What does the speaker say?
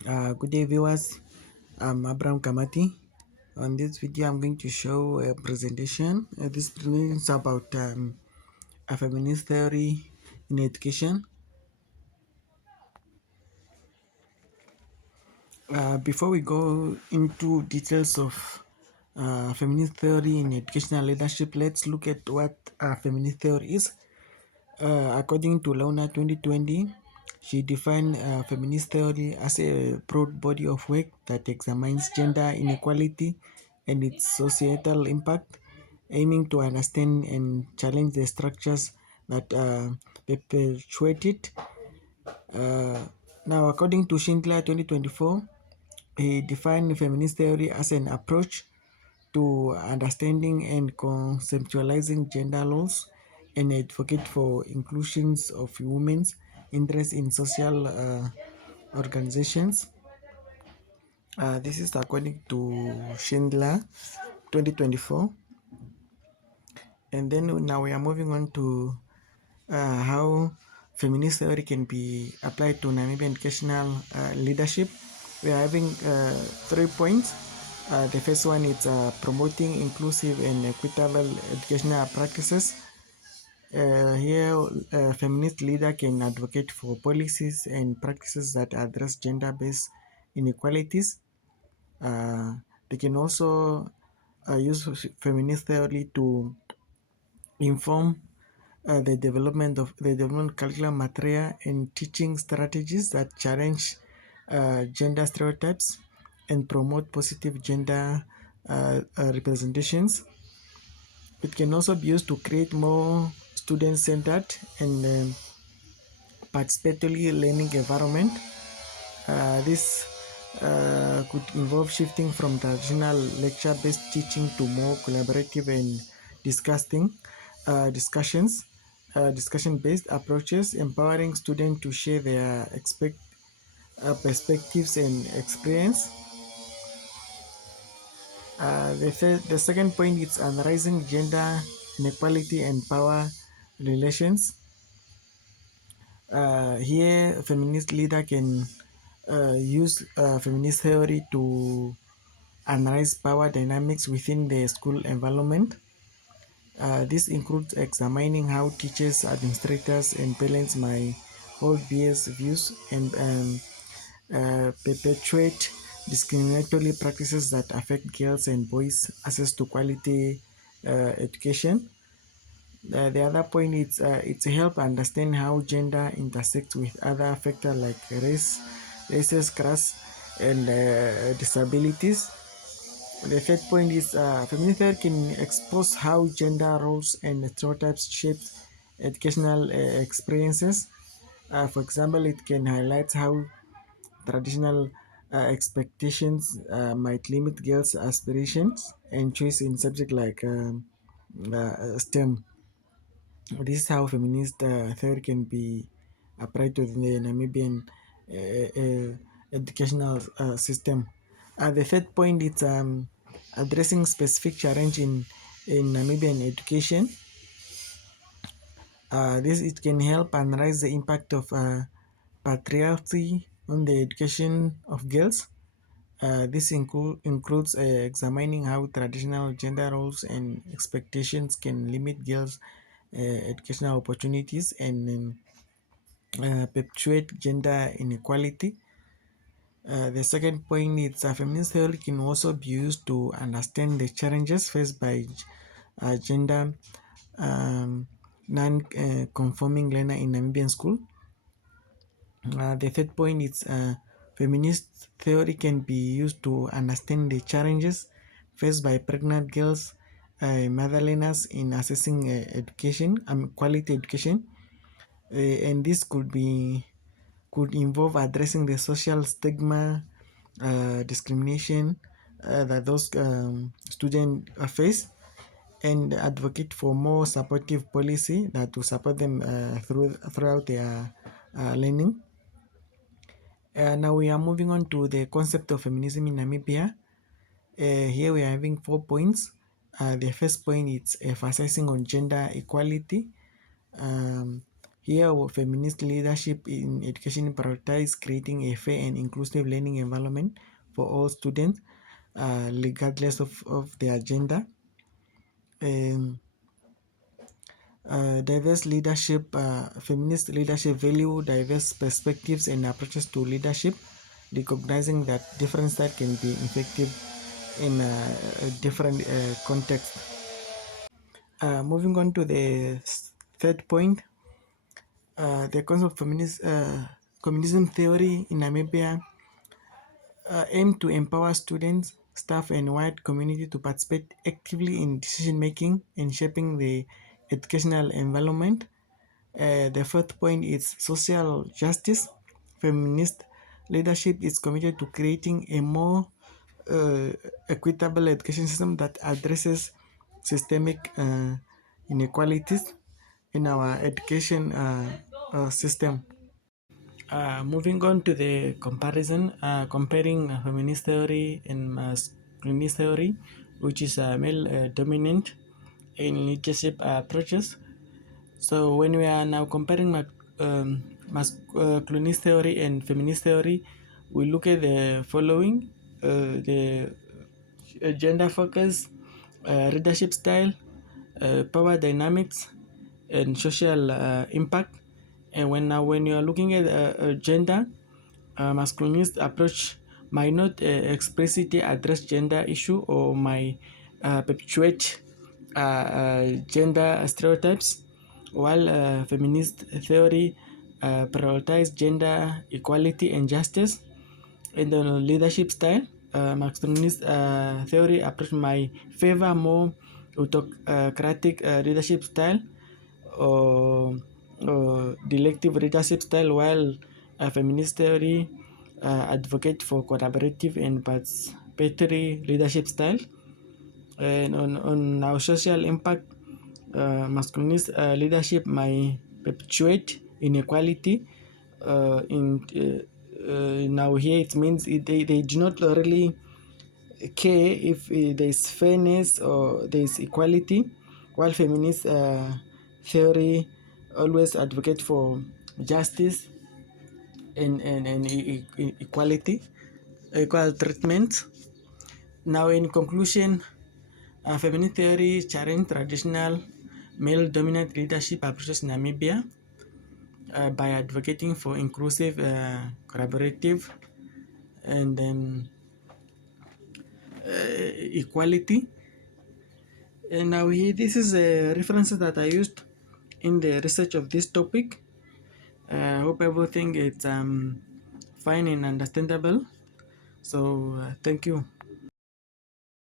Good day, viewers. I'm Abraham Kamati. On this video, I'm going to show a presentation. This presentation is about a feminist theory in education. Before we go into details of feminist theory in educational leadership, let's look at what feminist theory is. According to Launa 2020, she defined feminist theory as a broad body of work that examines gender inequality and its societal impact, aiming to understand and challenge the structures that perpetuate it. Uh, Now, according to Schindler 2024, he defined feminist theory as an approach to understanding and conceptualizing gender roles and advocate for inclusions of women's interests in social organizations. This is according to Schindler 2024. And then now we are moving on to how feminist theory can be applied to Namibian educational leadership. We are having 3 points. The first one is promoting inclusive and equitable educational practices. Here, a feminist leader can advocate for policies and practices that address gender-based inequalities. Uh, they can also use feminist theory to inform the development curriculum material and teaching strategies that challenge gender stereotypes and promote positive gender representations. It can also be used to create more student-centered and participatory learning environment. This could involve shifting from traditional lecture-based teaching to more collaborative and discussing discussions, discussion-based approaches, empowering students to share their perspectives and experience. The second point is analyzing gender inequality and power relations. Here, a feminist leader can use feminist theory to analyze power dynamics within the school environment. This includes examining how teachers, administrators, and parents might hold biased views and perpetuate discriminatory practices that affect girls and boys' access to quality education. The other point is it's help understand how gender intersects with other factors like races, class, and disabilities. The third point is feminism can expose how gender roles and stereotypes shape educational experiences. For example, it can highlight how traditional expectations might limit girls' aspirations and choice in subjects like STEM. This is how feminist theory can be applied to the Namibian educational system. The third point is addressing specific challenge in Namibian education. This it can help analyze the impact of patriarchy on the education of girls. This includes examining how traditional gender roles and expectations can limit girls' educational opportunities and perpetuate gender inequality. The second point is feminist theory can also be used to understand the challenges faced by gender non-conforming learner in Namibian school. The third point is feminist theory can be used to understand the challenges faced by pregnant girls, mother learners in assessing education, quality education, and this could involve addressing the social stigma, discrimination that those students face, and advocate for more supportive policy that will support them throughout their learning. Now we are moving on to the concept of feminism in Namibia. Here we are having 4 points. The first point is emphasizing on gender equality. Um, Here, feminist leadership in education prioritizes creating a fair and inclusive learning environment for all students, regardless of their gender. Um, Diverse leadership, feminist leadership value diverse perspectives and approaches to leadership, recognizing that different styles can be effective in a different context. Moving on to the third point, the concept of communism theory in Namibia aim to empower students, staff, and wide community to participate actively in decision making and shaping the educational environment. The fourth point is social justice. Feminist leadership is committed to creating a more uh, equitable education system that addresses systemic inequalities in our education system. Moving on to the comparison, comparing feminist theory and masculinist theory, which is male dominant in leadership approaches. So when we are now comparing masculinist theory and feminist theory, we look at the following: the gender focus, leadership style, power dynamics, and social impact. And when you are looking at gender, masculinist approach might not explicitly address gender issue or might perpetuate gender stereotypes, while feminist theory prioritize gender equality and justice. In the leadership style, masculinist theory approach might favor more autocratic leadership style or, or directive leadership style, while feminist theory advocate for collaborative and participatory leadership style. And on our social impact, masculinist leadership might perpetuate inequality. Now here it means they do not really care if there is fairness or there is equality, while feminist theory always advocate for justice and equality, equal treatment. Now, in conclusion, feminist theory challenge traditional male-dominant leadership approaches in Namibia by advocating for inclusive, collaborative, and then equality. And now here, this is a references that I used in the research of this topic. I hope everything is fine and understandable. So thank you.